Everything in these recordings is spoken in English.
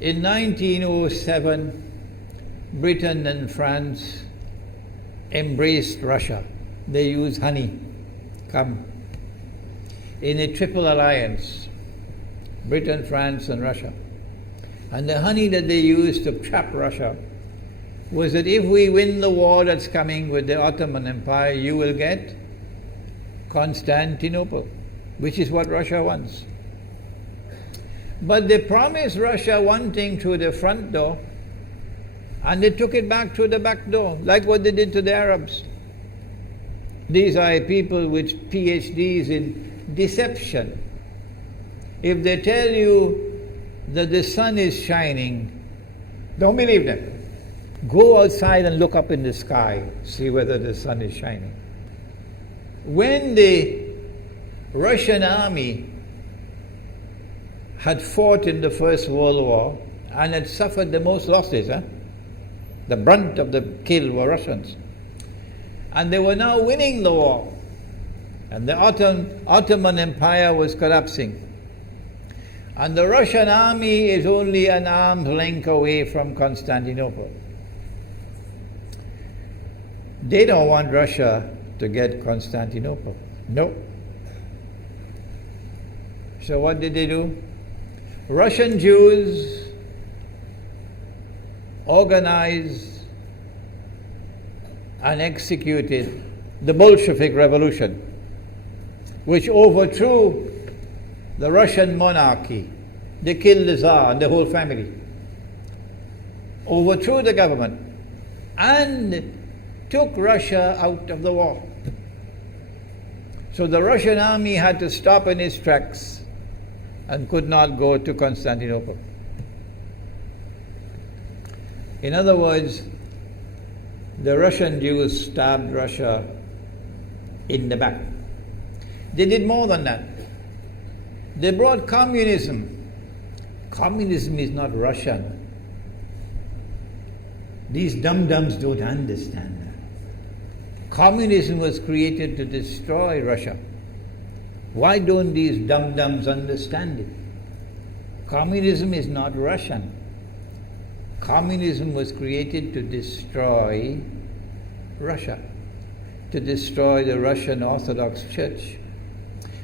In 1907, Britain and France embraced Russia. They used honey, in a triple alliance, Britain, France and Russia. And the honey that they used to trap Russia was that if we win the war that's coming with the Ottoman Empire, you will get Constantinople, which is what Russia wants. But they promised Russia one thing through the front door, and they took it back through the back door, like what they did to the Arabs. These are people with PhDs in deception. If they tell you that the sun is shining, don't believe them. Go outside and look up in the sky, see whether the sun is shining. When the Russian army had fought in the First World War and had suffered the most losses, the brunt of the kill were Russians. And they were now winning the war. And the Ottoman Empire was collapsing. And the Russian army is only an arm's length away from Constantinople. They don't want Russia to get Constantinople. No. So what did they do? Russian Jews organized and executed the Bolshevik Revolution, which overthrew the Russian monarchy. They killed the Tsar and the whole family, overthrew the government, and took Russia out of the war. So the Russian army had to stop in its tracks and could not go to Constantinople. In other words, the Russian Jews stabbed Russia in the back. They did more than that. They brought communism. Communism is not Russian. These dum-dums don't understand that. Communism was created to destroy Russia. Why don't these dum-dums understand it? Communism is not Russian. Communism was created to destroy Russia, to destroy the Russian Orthodox Church.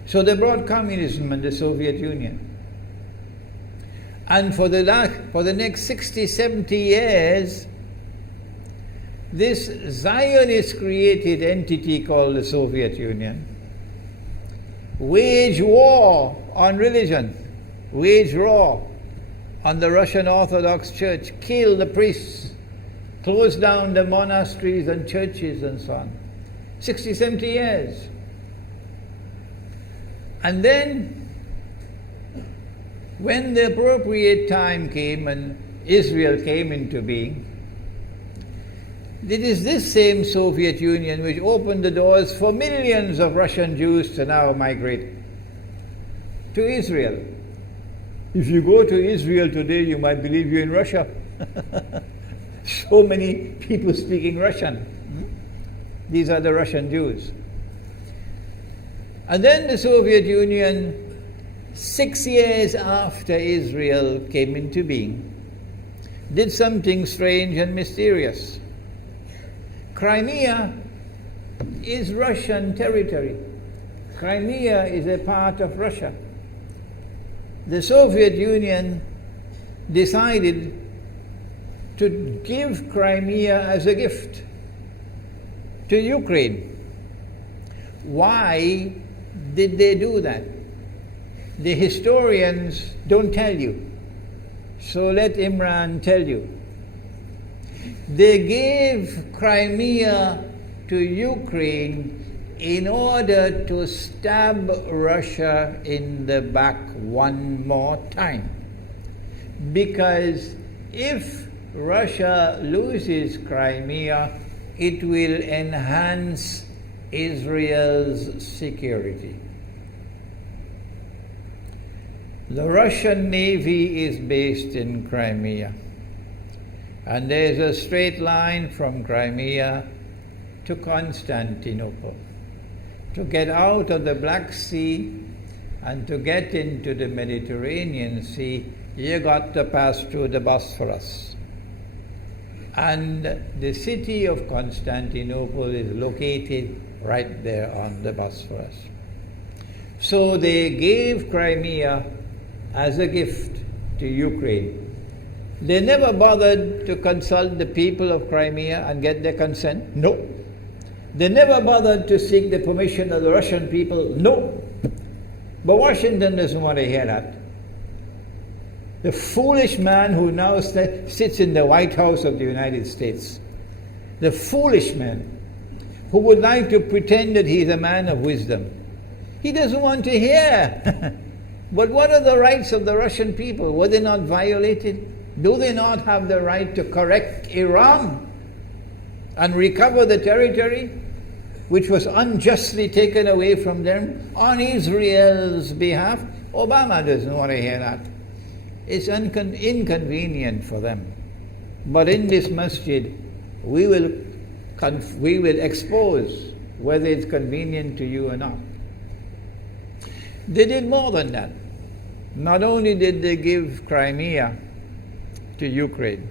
So they brought communism in the Soviet Union. And for the next 60, 70 years, this Zionist created entity called the Soviet Union waged war on religion, waged war on the Russian Orthodox Church, killed the priests, closed down the monasteries and churches and so on. 60, 70 years. And then, when the appropriate time came and Israel came into being, it is this same Soviet Union which opened the doors for millions of Russian Jews to now migrate to Israel. If you go to Israel today, you might believe you're in Russia. So many people speaking Russian. These are the Russian Jews. And then the Soviet Union, 6 years after Israel came into being, did something strange and mysterious. Crimea is Russian territory. Crimea is a part of Russia. The Soviet Union decided to give Crimea as a gift to Ukraine. Why did they do that? The historians don't tell you. So let Imran tell you. They gave Crimea to Ukraine in order to stab Russia in the back one more time. Because if Russia loses Crimea, it will enhance Israel's security. The Russian Navy is based in Crimea. And there's a straight line from Crimea to Constantinople. To get out of the Black Sea and to get into the Mediterranean Sea, you got to pass through the Bosphorus. And the city of Constantinople is located right there on the Bosphorus. So they gave Crimea as a gift to Ukraine. They never bothered to consult the people of Crimea and get their consent. No. They never bothered to seek the permission of the Russian people. No. But Washington doesn't want to hear that. The foolish man who now sits in the White House of the United States, the foolish man who would like to pretend that he's a man of wisdom, he doesn't want to hear. But what are the rights of the Russian people? Were they not violated? Do they not have the right to correct Iran and recover the territory which was unjustly taken away from them on Israel's behalf? Obama doesn't want to hear that. It's inconvenient for them. But in this masjid, we will expose whether it's convenient to you or not. They did more than that. Not only did they give Crimea to Ukraine,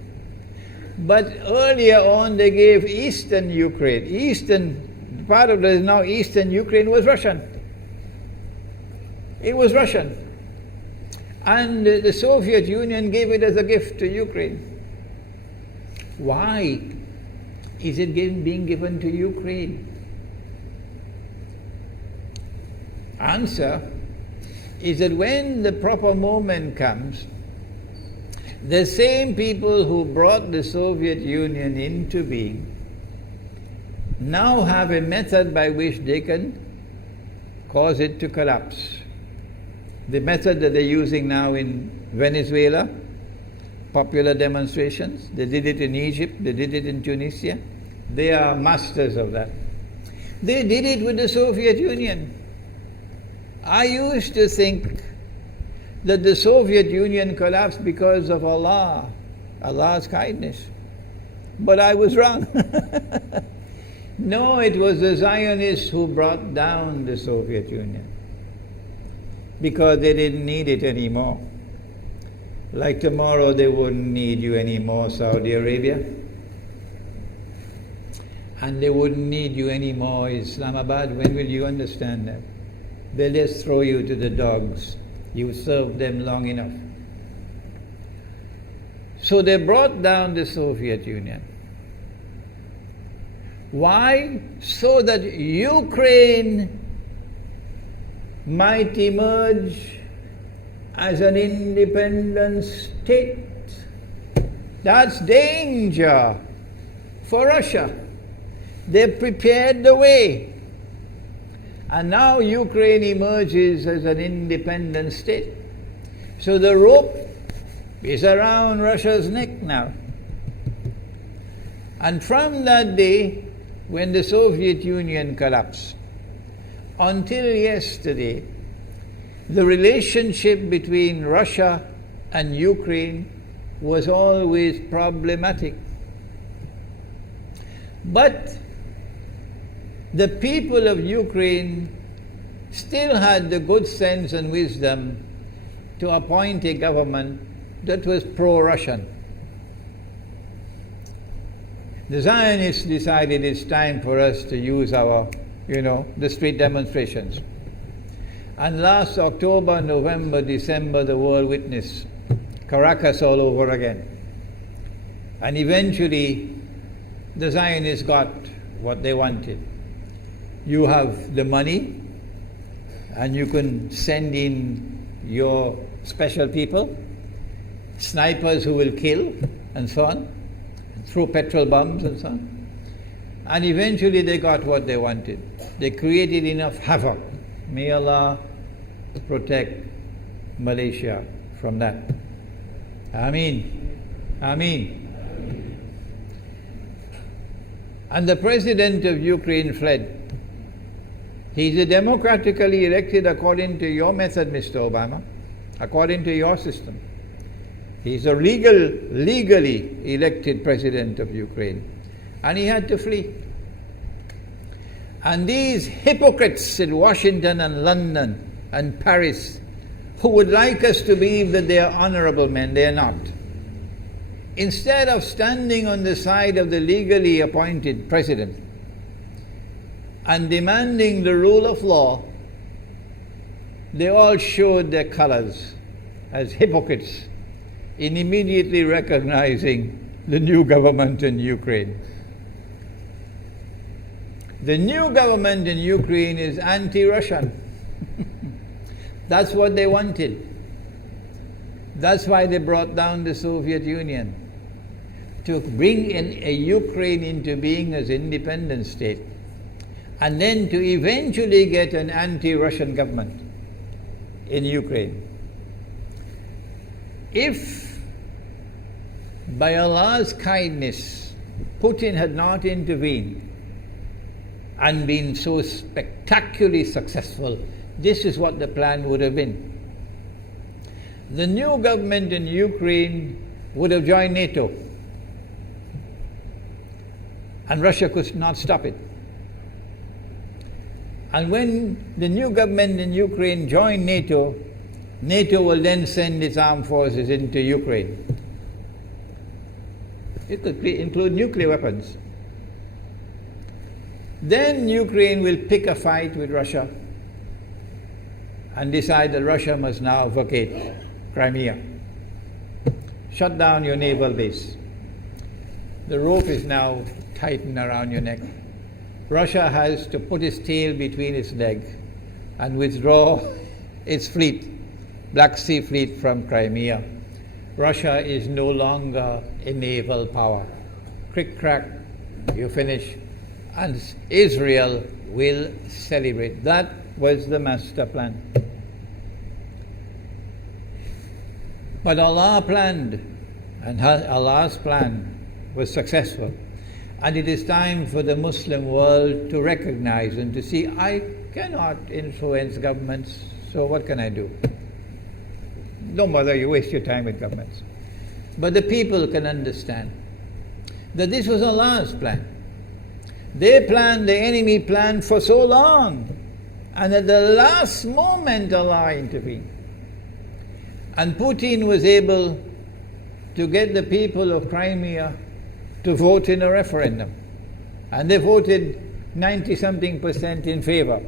but earlier on they gave eastern Ukraine. Eastern, part of it is now eastern Ukraine was Russian. It was Russian. And the Soviet Union gave it as a gift to Ukraine. Why is it being given to Ukraine? Answer is that when the proper moment comes, the same people who brought the Soviet Union into being now have a method by which they can cause it to collapse. The method that they're using now in Venezuela, popular demonstrations, they did it in Egypt, they did it in Tunisia, they are masters of that. They did it with the Soviet Union. I used to think that the Soviet Union collapsed because of Allah's kindness. But I was wrong. No, it was the Zionists who brought down the Soviet Union because they didn't need it anymore. Like tomorrow they wouldn't need you anymore, Saudi Arabia. And they wouldn't need you anymore, Islamabad. When will you understand that? They'll just throw you to the dogs. You served them long enough. So they brought down the Soviet Union. Why? So that Ukraine might emerge as an independent state. That's danger for Russia. They prepared the way. And now Ukraine emerges as an independent state. So the rope is around Russia's neck now. And from that day, when the Soviet Union collapsed, until yesterday, the relationship between Russia and Ukraine was always problematic. But the people of Ukraine still had the good sense and wisdom to appoint a government that was pro-Russian. The Zionists decided it's time for us to use our, the street demonstrations. And last October, November, December, the world witnessed Caracas all over again. And eventually, the Zionists got what they wanted. You have the money, and you can send in your special people, snipers who will kill, and so on, throw petrol bombs and so on. And eventually they got what they wanted. They created enough havoc. May Allah protect Malaysia from that. Ameen. Ameen. And the president of Ukraine fled. He's a democratically elected according to your method, Mr. Obama, according to your system. He's a legally elected president of Ukraine. And he had to flee. And these hypocrites in Washington and London and Paris who would like us to believe that they are honorable men. They are not. Instead of standing on the side of the legally appointed president and demanding the rule of law, they all showed their colors as hypocrites in immediately recognizing the new government in Ukraine. The new government in Ukraine is anti-Russian. That's what they wanted. That's why they brought down the Soviet Union, to bring in a Ukraine into being as independent state, and then to eventually get an anti-Russian government in Ukraine. If by Allah's kindness Putin had not intervened and been so spectacularly successful, this is what the plan would have been. The new government in Ukraine would have joined NATO, and Russia could not stop it. And when the new government in Ukraine joined NATO, NATO will then send its armed forces into Ukraine. It could include nuclear weapons. Then Ukraine will pick a fight with Russia and decide that Russia must now vacate Crimea. Shut down your naval base. The rope is now tightened around your neck. Russia has to put its tail between its legs and withdraw its fleet, Black Sea Fleet, from Crimea. Russia is no longer a naval power. Crick crack, you finish. And Israel will celebrate. That was the master plan. But Allah planned, and Allah's plan was successful. And it is time for the Muslim world to recognize and to see, I cannot influence governments, so what can I do? Don't bother, you waste your time with governments. But the people can understand that this was Allah's plan. They planned, the enemy planned for so long, and at the last moment Allah intervened. And Putin was able to get the people of Crimea to vote in a referendum. And they voted 90-something% in favor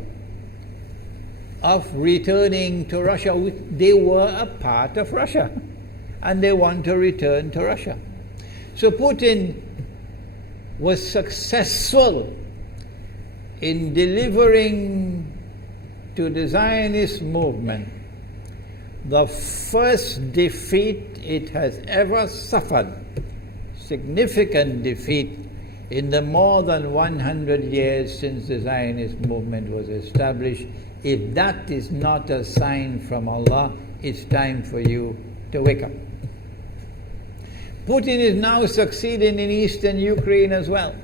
of returning to Russia. They were a part of Russia, and they want to return to Russia. So Putin was successful in delivering to the Zionist movement the first defeat it has ever suffered, significant defeat, in the more than 100 years since the Zionist movement was established. If that is not a sign from Allah, it's time for you to wake up. Putin is now succeeding in eastern Ukraine as well,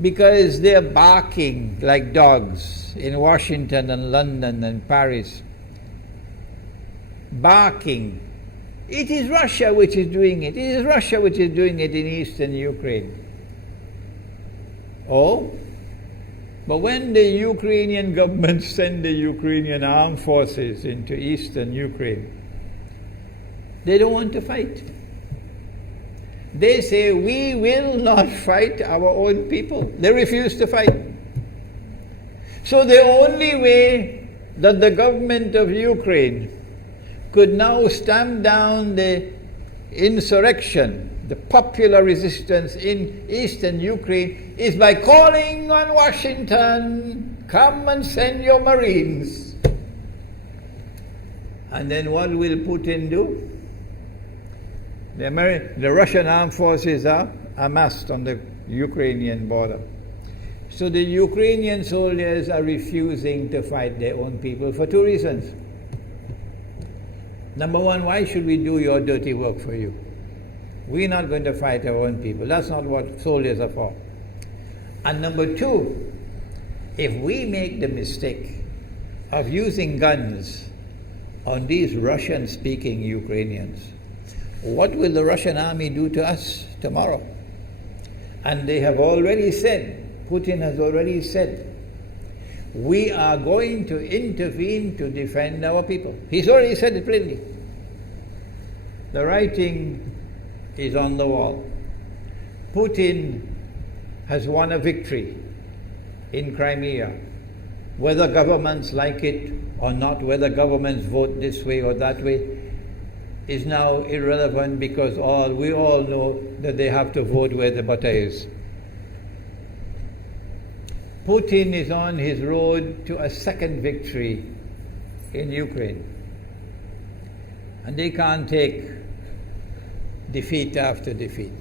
because they're barking like dogs in Washington and London and Paris. Barking. It is Russia which is doing it. It is Russia which is doing it in eastern Ukraine. Oh, but when the Ukrainian government send the Ukrainian armed forces into eastern Ukraine, they don't want to fight. They say, we will not fight our own people. They refuse to fight. So the only way that the government of Ukraine could now stamp down the insurrection, the popular resistance in eastern Ukraine, is by calling on Washington, come and send your Marines. And then what will Putin do? The Russian armed forces are amassed on the Ukrainian border. So the Ukrainian soldiers are refusing to fight their own people for two reasons. Number one, why should we do your dirty work for you? We're not going to fight our own people. That's not what soldiers are for. And number two, if we make the mistake of using guns on these Russian-speaking Ukrainians, what will the Russian army do to us tomorrow? And they have already said, Putin has already said, we are going to intervene to defend our people. He's already said it plainly. The writing is on the wall. Putin has won a victory in Crimea. Whether governments like it or not, whether governments vote this way or that way, is now irrelevant, because we all know that they have to vote where the butter is. Putin is on his road to a second victory in Ukraine. And they can't take defeat after defeat.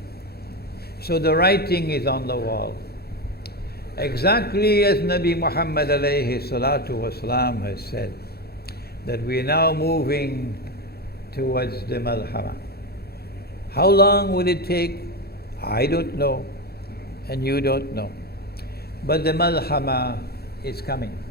So the writing is on the wall. Exactly as Nabi Muhammad alayhi salatu wasalam has said, that we are now moving towards the malhama. How long will it take? I don't know, and you don't know. But the malhama is coming.